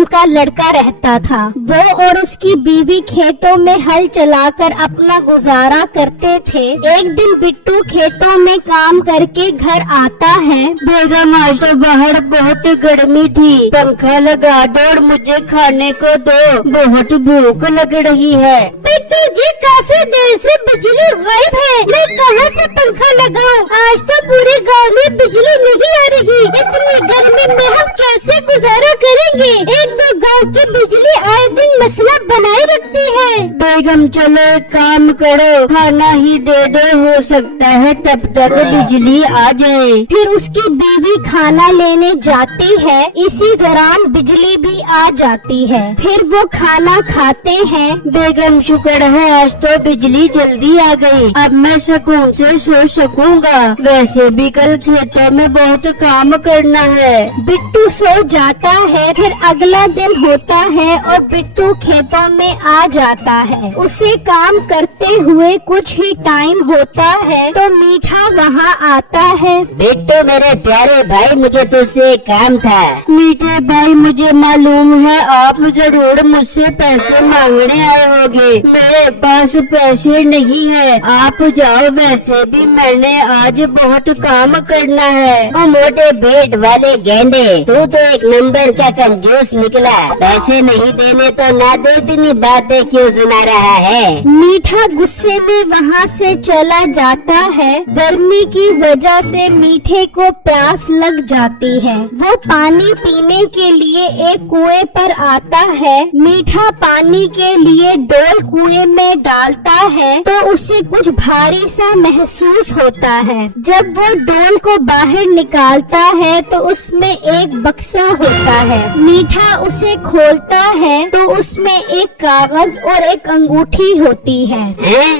नाम का लड़का रहता था। वो और उसकी बीवी खेतों में हल चलाकर अपना गुजारा करते थे। एक दिन बिट्टू खेतों में काम करके घर आता है। बेगम, आज तो बाहर बहुत गर्मी थी, पंखा लगा दो और मुझे खाने को दो, बहुत भूख लग रही है। बिट्टू जी, काफी देर से बिजली गायब है, मैं कहाँ से पंखा लगाऊं? आज तो पूरे गांव में बिजली नहीं आ रही। इतनी गर्मी में हम कैसे गुजारा करेंगे? एक तो गांव की बिजली आए दिन मसला बनाए रखती है। बेगम, चलो एक काम करो, खाना ही दे दो, हो सकता है तब तक बिजली आ जाए। फिर उसकी बीवी खाना लेने जाती है। इसी दौरान बिजली भी आ जाती है। फिर वो खाना खाते हैं। बेगम, शुक्र है आज तो बिजली जल्दी आ गई, अब मैं सुकून से सो सकूंगा। वैसे भी कल खेतों में बहुत काम करना है। बिट्टू सो जाता है। फिर अगला दिन होता है और बिट्टू खेतों में आ जाता है। उसे काम करते हुए कुछ ही टाइम होता है तो मीठा वहाँ आता है। बिट्टू मेरे प्यारे भाई, मुझे तुझसे एक काम था। मीठे भाई, मुझे मालूम है आप जरूर मुझसे पैसे मांगने आए होगे। मेरे पास पैसे नहीं है, आप जाओ। वैसे भी मैंने आज बहुत काम करना है। ओ मोटे पेट वाले गेंडे, तू तो एक नंबर का कंजूस निकला। पैसे नहीं देने तो ना दे, इतनी बातें क्यों सुना रहा है? मीठा गुस्से में वहाँ से चला जाता है। गर्मी की वजह से मीठे को प्यास लग जाती है। वो पानी पीने के लिए एक कुएं पर आता है। मीठा पानी के लिए डोल कुएं में डालता है तो उसे कुछ भारी सा महसूस होता है। जब वो डोल को बाहर निकालता है तो उसमें एक बक्सा होता है। मीठा उसे खोलता है तो उसमें एक कागज और एक अंगूठी होती है।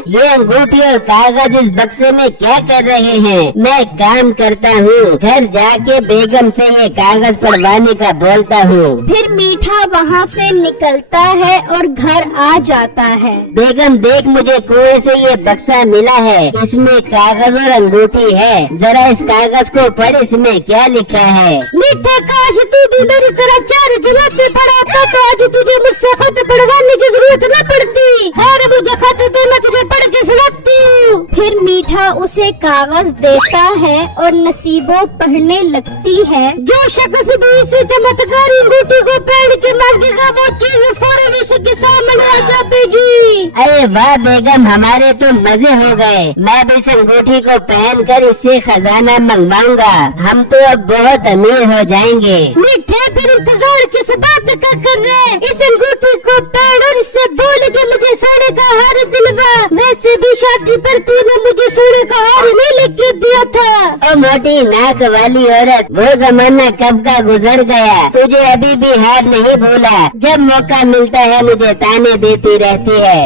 ये अंगूठी और कागज इस बक्से में क्या कर रहे हैं? मैं काम करता हूँ, घर जाके बेगम से ये कागज पढ़वाने का बोलता हूँ। फिर मीठा वहाँ से निकलता है और घर आ जाता है। बेगम देख, मुझे कुएं से ये बक्सा मिला है, इसमें कागज और अंगूठी है। जरा इस कागज को पढ़, इसमें क्या लिखा है? मीठा, काश तू भी मेरी तरह 4 जमातें पढ़ाता तो आज तुझे मुझसे खत पढ़वाने की जरूरत न पड़ती। और मुझे खत दे, मैं तुझे पढ़ के सुनाती हूँ। फिर मीठा उसे कागज देता है और नसीबों पढ़ने लगती है। जो शख्स भी इस चमत्कारी अंगूठी को पहन के मांगेगा वो चीज फौरन उसके सामने आ जाएगी। अरे वाह बेगम, हमारे तो मजे हो गए। मैं भी इस अंगूठी को पहन कर इससे खजाना मंगवाऊंगा। हम तो अब बहुत अमीर हो जाएंगे। मीठे, फिर इंतजार किस बात का कर रहे? इस अंगूठी को पहन और इससे बोल के मुझे सोने का हार दिलवा। वैसे भी शादी पर तूने मुझे सोने का हार नहीं लेके दिया था। ओ मोटी नाक वाली औरत, वो जमाना कब का गुजर गया। तुझे अभी भी हार नहीं भूला। जब मौका मिलता है मुझे ताने देती रहती है।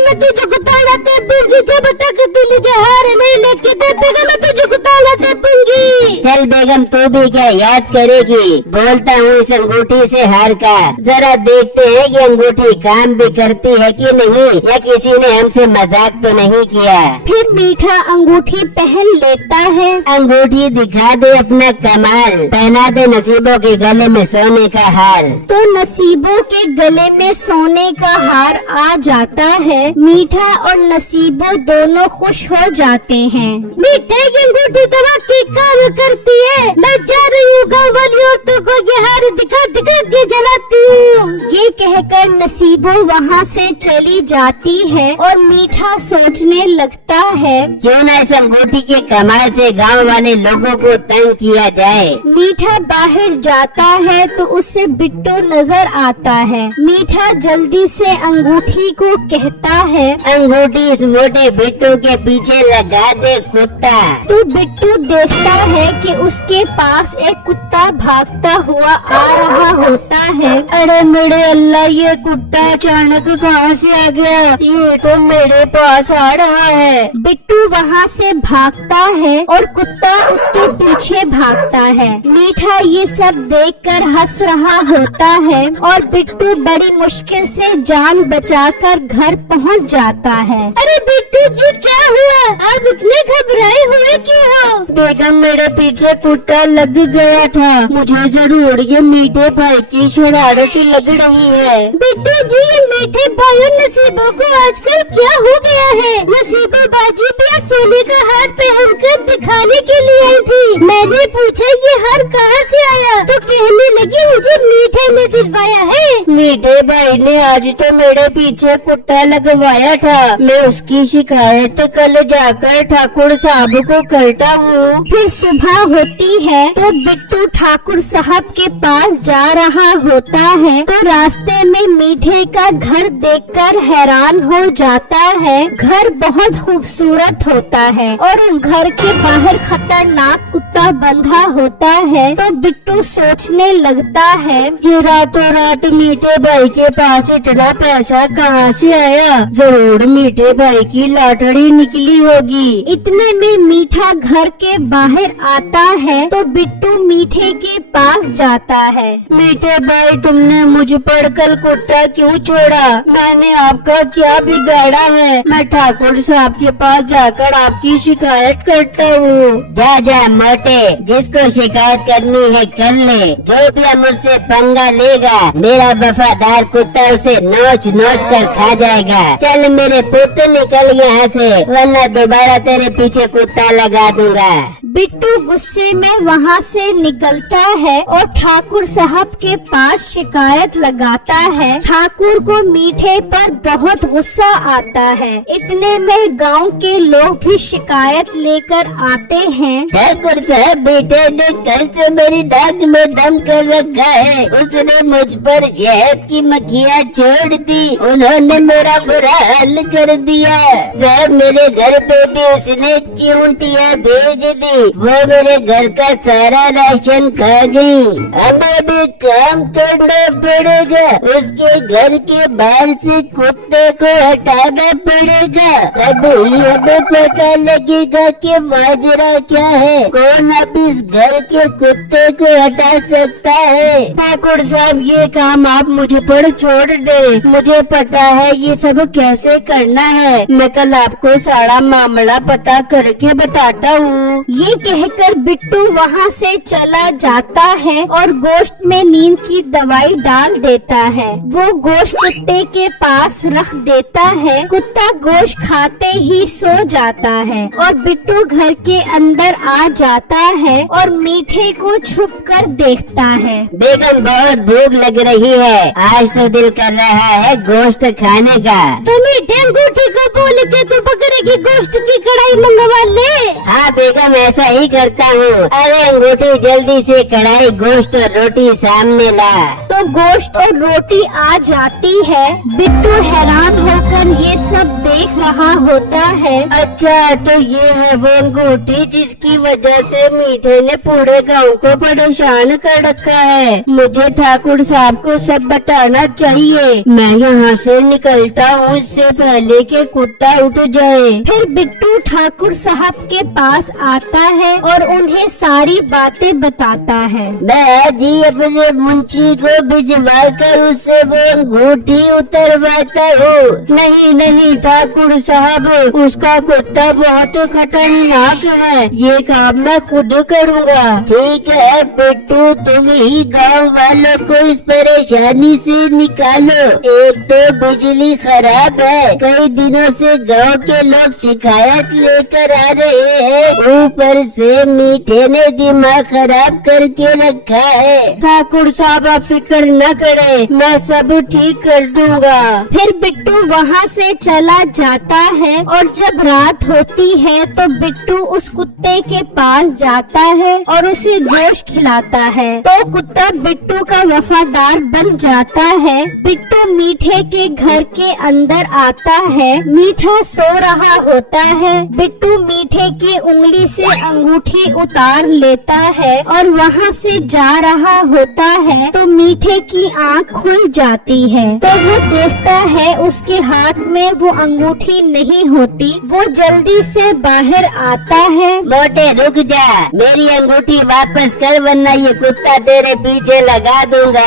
मैं तुझे गुताला दे दूंगी, जब तक तू मुझे हार नहीं लेके दे देगा मैं तुझे गुताला दे दूंगी। चल बेगम, तू भी क्या याद करेगी? बोलता हूँ इस अंगूठी से हार का। जरा देखते हैं कि अंगूठी काम भी करती है कि नहीं, या किसी ने हमसे मजाक तो नहीं किया। फिर मीठा अंगूठी पहन लेता है। अंगूठी दिखा दे अपना कमाल, पहना दे नसीबों के गले में सोने का हार। तो नसीबों के गले में सोने का हार आ जाता है। मीठा और नसीबों दोनों खुश हो जाते हैं। मीठे, ये अंगूठी तो वाकई काम करती है। मैं जा रही हूँ, गाँव वाली औरतों को ये हार दिखा दिखा के जलाती हूँ। ये कहकर नसीबों वहाँ से चली जाती है और मीठा सोचने लगता है, क्यों न इस अंगूठी के कमाल से गांव वाले लोगों को तंग किया जाए। मीठा बाहर जाता है तो उससे बिट्टू नजर आता है। मीठा जल्दी से अंगूठी को कहता है, अंगूठी इस मोटे बिट्टू के पीछे लगा दे कुत्ता। तो बिट्टू देखता है कि उसके पास एक कुत्ता भागता हुआ आ रहा होता है। अरे मेरे अल्लाह, ये कुत्ता अचानक कहाँ से आ गया? ये तो मेरे पास आ रहा है। बिट्टू वहाँ से भागता है और कुत्ता उसके पीछे भागता है। मीठा ये सब देखकर हंस रहा होता है और बिट्टू बड़ी मुश्किल से जान बचाकर घर पहुँच जाता है। अरे बिट्टू जी, क्या हुआ? आप इतने घबराए हुए क्यों हो? बेगम, मेरे पीछे कुत्ता लग गया था। मुझे जरूर ये मीठे भाई की शरारत लग रही है। बिट्टू जी, मीठे भाई और नसीबों को आजकल क्या हो गया है? नसीबा बाजी भी आज सोने का हार पहनकर दिखाने के लिए आई थी। मैंने पूछा ये हार कहाँ से आया, तो कहने लगी मुझे मीठे ने दिलवाया है। मीठे भाई ने आज तो मेरे पीछे कुत्ता लगवाया था। मैं उसकी शिकायत कल जाकर ठाकुर साहब को करता हूँ। फिर सुबह होती है तो बिट्टू ठाकुर साहब के पास जा रहा होता है, तो रास्ते में मीठे का घर देखकर हैरान हो जाता है। घर बहुत खूबसूरत होता है और उस घर के बाहर खतरनाक कुत्ता बंधा होता है। तो बिट्टू सोचने लगता है, ये रातों रात मीठे भाई के पास इतना पैसा कहाँ से आया? जरूर मीठे भाई की लॉटरी निकली होगी। इतने में मीठा घर के बाहर आता है तो बिट्टू मीठे के पास जाता है। मीठे भाई, तुमने मुझ पर कल कुत्ता क्यों छोड़ा? मैंने आपका क्या बिगाड़ा है? मैं ठाकुर साहब के पास जाकर आपकी शिकायत करता हूँ। जा जा मोटे, जिसको शिकायत करनी है कर ले। जो भी मुझसे पंगा लेगा, मेरा वफादार कुत्ता उसे नोच नोच कर खा जाएगा। चल मेरे पुत्र, निकल यहाँ से, वरना दोबारा तेरे पीछे कुत्ता लगा दूंगा। बिट्टू गुस्से में वहाँ से निकलता है और ठाकुर साहब के पास शिकायत लगाता है। ठाकुर को मीठे पर बहुत गुस्सा आता है। इतने में गांव के लोग भी शिकायत लेकर आते हैं। ठाकुर साहब, बेटे ने कल से मेरी नाक में दम कर रखा है। उसने मुझ पर शहद की मक्खियाँ छोड़ दी। उन्होंने मेरा बुरा हाल कर दिया। साहब, मेरे घर पे भी उसने चींटियाँ भेज दी। वो मेरे घर का सारा राशन खा गई। हमें भी काम करना पड़ेगा। उसके घर के बाहर से कुत्ते को हटाना पड़ेगा। तभी हमें पता लगेगा कि माजरा क्या है। कौन अब इस घर के कुत्ते को हटा सकता है? ठाकुर साहब, ये काम आप मुझ पर छोड़ दे। मुझे पता है ये सब कैसे करना है। मैं कल आपको सारा मामला पता करके बताता हूँ। ये कहकर बिट्टू वहाँ से चला जाता है और गोश्त में नींद की दवाई डाल देता है। वो गोश्त कुत्ते के पास रख देता है। कुत्ता गोश्त खाते ही सो जाता है और बिट्टू घर के अंदर आ जाता है और मीठे को छुप कर देखता है। बेगम, बहुत भूख लग रही है। आज तो दिल कर रहा है गोश्त खाने का। तो मीठे अंगूठी को बोल के तू बकरे की गोश्त की कढ़ाई मंगवा ले। हाँ बेगम, ऐसा ही करता हूँ। अरे अंगूठी, जल्दी से कढ़ाई, गोश्त और रोटी सामने ला। तो गोश्त और रोटी आ जाती है। बिट्टू हैरान होकर ये सब देख रहा होता है। अच्छा, तो ये है वो अंगूठी जिसकी वजह से मीठे ने पूरे गांव को परेशान कर रखा है। मुझे ठाकुर साहब को सब बताना चाहिए। मैं यहाँ से निकलता हूँ इससे पहले कि कुत्ता उठ जाए। फिर बिट्टू ठाकुर साहब के पास आता है और उन्हें सारी बातें बताता है। मैं आज ही अपने मुंशी को भिजवा कर उससे वो अंगूठी उतरवाता हूँ। नहीं नहीं ठाकुर साहब, उसका कुत्ता बहुत खतरनाक है। ये काम मैं खुद करूँगा। ठीक है बिट्टू, तुम ही गांव वालों को इस परेशानी से निकालो। एक तो बिजली खराब है, कई दिनों से गांव के लोग शिकायत लेकर आ रहे हैं। ऊपर से मीठे ने दिमाग खराब करके रखा है। ठाकुर साहब, आप फिक्र न करें, मैं सब ठीक कर दूंगा। फिर बिट्टू वहाँ से चला जाता है और जब रात होती है तो बिट्टू उस कुत्ते के पास जाता है और उसे गोश्त खिलाता है। तो कुत्ता बिट्टू का वफादार बन जाता है। बिट्टू मीठे के घर के अंदर आता है। मीठा सो रहा होता है। बिट्टू मीठे की उंगली से अंगूठी उतार लेता है और वहाँ से जा रहा होता है तो मीठे की आँख खुल जाती है। तो वो देखता है उसके हाथ में वो अंगूठी नहीं होती, वो जल्दी से बाहर आता है। मोटे रुक जा, मेरी अंगूठी वापस कर वरना ये कुत्ता तेरे पीछे लगा दूंगा।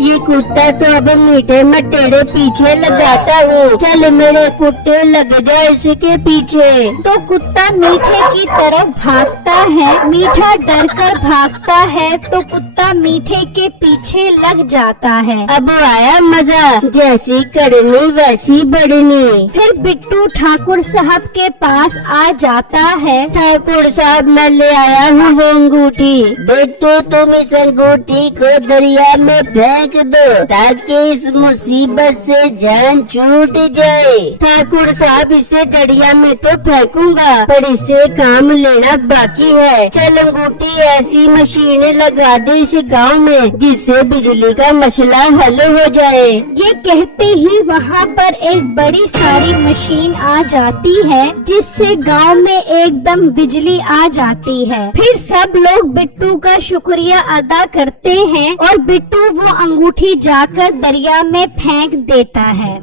ये कुत्ता तो अब मीठे में तेरे पीछे लगाता हूँ। चल मेरे कुत्ते लग जा इसके पीछे। तो कुत्ता मीठे की तरफ भागता है। मीठा डर कर भागता है तो कुत्ता मीठे के पीछे लग जाता है। अब आया मजा, जैसी करनी वैसी बढ़नी। फिर बिट्टू ठाकुर साहब के पास आ जाता है। ठाकुर साहब मैं ले आया हूँ वो अंगूठी। बिट्टू तुम इस अंगूठी को दरिया में फेंक दो ताकि इस मुसीबत से जान छूट जाए। ठाकुर साहब इसे दरिया में तो फेंकूंगा पर इसे काम लेना बाकी है। चल अंगूठी ऐसी मशीन लगा दे इस गांव में जिससे बिजली का मसला हल हो जाए। ये कहते ही वहाँ पर एक बड़ी सारी मशीन आ जाती है जिससे गांव में एकदम बिजली आ जाती है। फिर सब लोग बिट्टू का शुक्रिया अदा करते हैं और बिट्टू वो अंगूठी जाकर दरिया में फेंक देता है।